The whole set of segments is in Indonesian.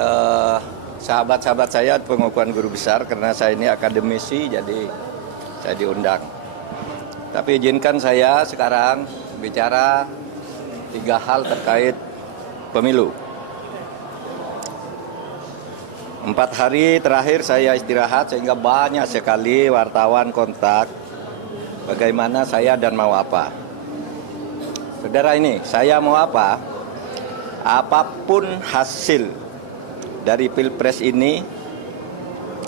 eh, sahabat-sahabat saya pengukuhan guru besar, karena saya ini akademisi, jadi saya diundang. Tapi izinkan saya sekarang bicara 3 hal terkait pemilu. 4 hari terakhir saya istirahat sehingga banyak sekali wartawan kontak bagaimana saya dan mau apa. Saudara, ini saya mau apa? Apapun hasil dari Pilpres ini,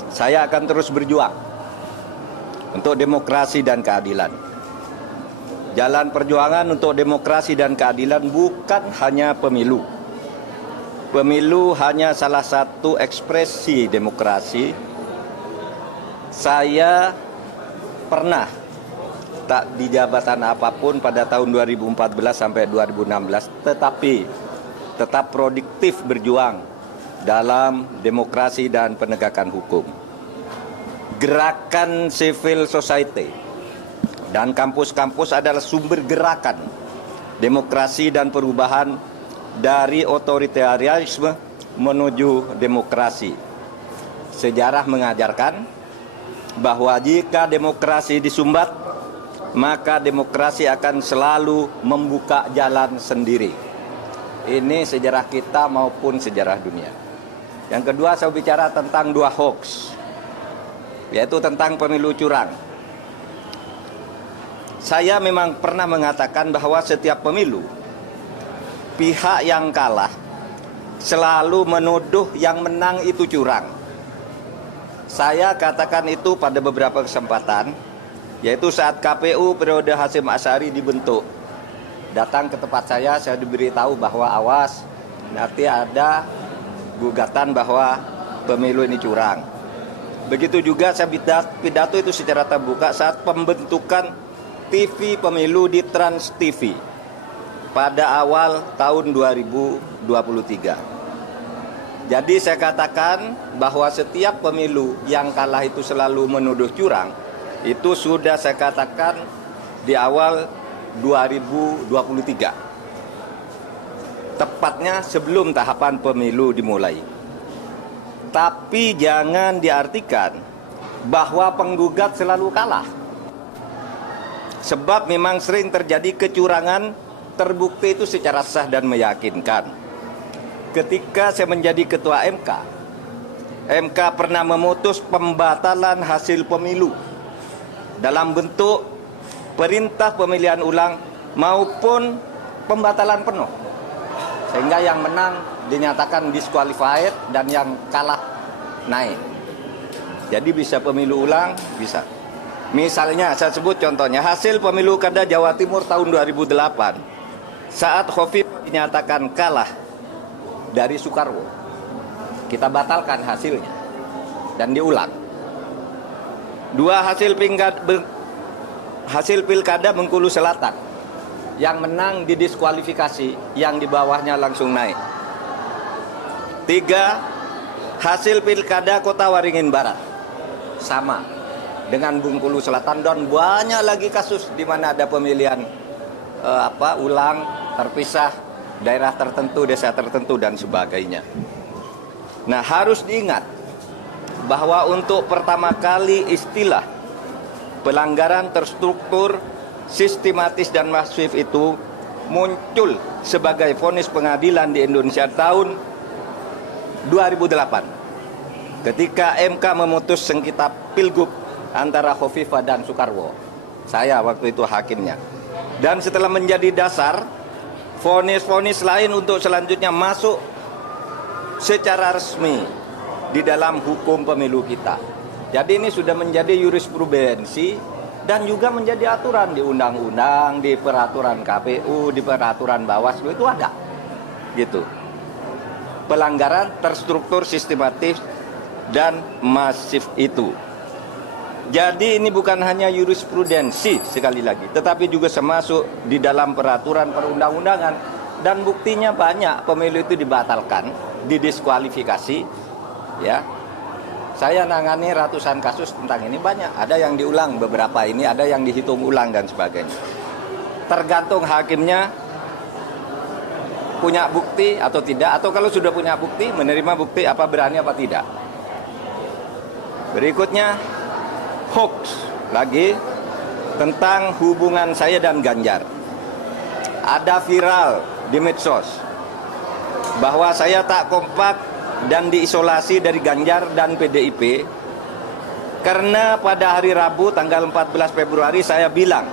saya akan terus berjuang untuk demokrasi dan keadilan. Jalan perjuangan untuk demokrasi dan keadilan bukan hanya pemilu. Pemilu hanya salah satu ekspresi demokrasi. Saya pernah tak di jabatan apapun pada tahun 2014 sampai 2016, tetapi tetap produktif berjuang dalam demokrasi dan penegakan hukum. Gerakan civil society dan kampus-kampus adalah sumber gerakan demokrasi dan perubahan dari otoritarianisme menuju demokrasi. Sejarah mengajarkan bahwa jika demokrasi disumbat, maka demokrasi akan selalu membuka jalan sendiri. Ini sejarah kita maupun sejarah dunia. Yang kedua, saya bicara tentang 2 hoax, yaitu tentang pemilu curang. Saya memang pernah mengatakan bahwa setiap pemilu, pihak yang kalah selalu menuduh yang menang itu curang. Saya katakan itu pada beberapa kesempatan, yaitu saat KPU periode Hasyim Asy'ari dibentuk. Datang ke tempat saya diberitahu bahwa awas, nanti ada gugatan bahwa pemilu ini curang. Begitu juga saya pidato itu secara terbuka saat pembentukan TV pemilu di Trans TV pada awal tahun 2023. Jadi saya katakan bahwa setiap pemilu yang kalah itu selalu menuduh curang. Itu sudah saya katakan di awal 2023. Tepatnya sebelum tahapan pemilu dimulai. Tapi jangan diartikan bahwa penggugat selalu kalah. Sebab memang sering terjadi kecurangan terbukti itu secara sah dan meyakinkan. Ketika saya menjadi ketua MK, MK pernah memutus pembatalan hasil pemilu dalam bentuk perintah pemilihan ulang maupun pembatalan penuh, sehingga yang menang dinyatakan disqualified dan yang kalah naik. Jadi bisa pemilu ulang, bisa. Misalnya saya sebut contohnya hasil pemilu kada Jawa Timur tahun 2008 saat Khofifah dinyatakan kalah dari Soekarwo, kita batalkan hasilnya dan diulang. 2 hasil pilkada Bengkulu Selatan, yang menang didiskualifikasi, yang di bawahnya langsung naik. 3 hasil pilkada Kota Waringin Barat, sama dengan Bengkulu Selatan, dan banyak lagi kasus di mana ada pemilihan ulang, terpisah, daerah tertentu, desa tertentu, dan sebagainya. Nah, harus diingat bahwa untuk pertama kali istilah pelanggaran terstruktur, sistematis, dan masif itu muncul sebagai vonis pengadilan di Indonesia tahun 2008 ketika MK memutus sengketa Pilgub antara Khofifah dan Soekarwo. Saya waktu itu hakimnya. Dan setelah menjadi dasar, vonis-vonis lain untuk selanjutnya masuk secara resmi di dalam hukum pemilu kita. Jadi ini sudah menjadi jurisprudensi dan juga menjadi aturan di undang-undang, di peraturan KPU, di peraturan Bawaslu, itu ada. Gitu. Pelanggaran terstruktur, sistematis, dan masif itu. Jadi ini bukan hanya jurisprudensi sekali lagi, tetapi juga termasuk di dalam peraturan perundang-undangan, dan buktinya banyak pemilu itu dibatalkan, didiskualifikasi, ya. Saya nangani ratusan kasus tentang ini, banyak. Ada yang diulang beberapa ini, ada yang dihitung ulang dan sebagainya. Tergantung hakimnya punya bukti atau tidak, atau kalau sudah punya bukti, menerima bukti apa berani apa tidak. Berikutnya, hoax lagi tentang hubungan saya dan Ganjar. Ada viral di medsos bahwa saya tak kompak dan diisolasi dari Ganjar dan PDIP karena pada hari Rabu tanggal 14 Februari saya bilang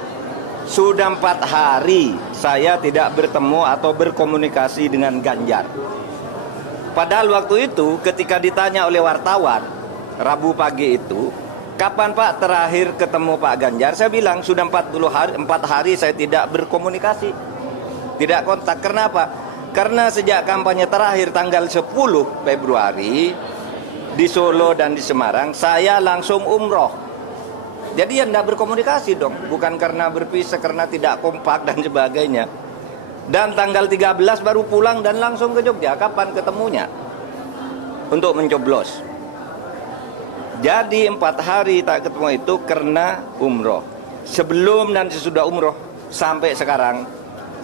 sudah 4 hari saya tidak bertemu atau berkomunikasi dengan Ganjar. Padahal waktu itu ketika ditanya oleh wartawan Rabu pagi itu, kapan Pak terakhir ketemu Pak Ganjar? Saya bilang sudah 4 hari saya tidak berkomunikasi, tidak kontak. Kenapa? Karena sejak kampanye terakhir tanggal 10 Februari di Solo dan di Semarang, saya langsung umroh. Jadi ya tidak berkomunikasi dong, bukan karena berpisah, karena tidak kompak dan sebagainya. Dan tanggal 13 baru pulang dan langsung ke Jogja. Kapan ketemunya? Untuk mencoblos. Jadi 4 hari tak ketemu itu karena umroh. Sebelum dan sesudah umroh sampai sekarang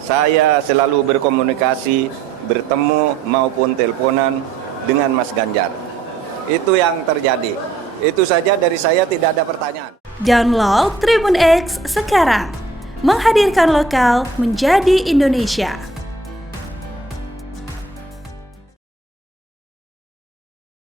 saya selalu berkomunikasi, bertemu maupun teleponan dengan Mas Ganjar. Itu yang terjadi. Itu saja dari saya, tidak ada pertanyaan. Download Tribun X sekarang. Menghadirkan lokal menjadi Indonesia.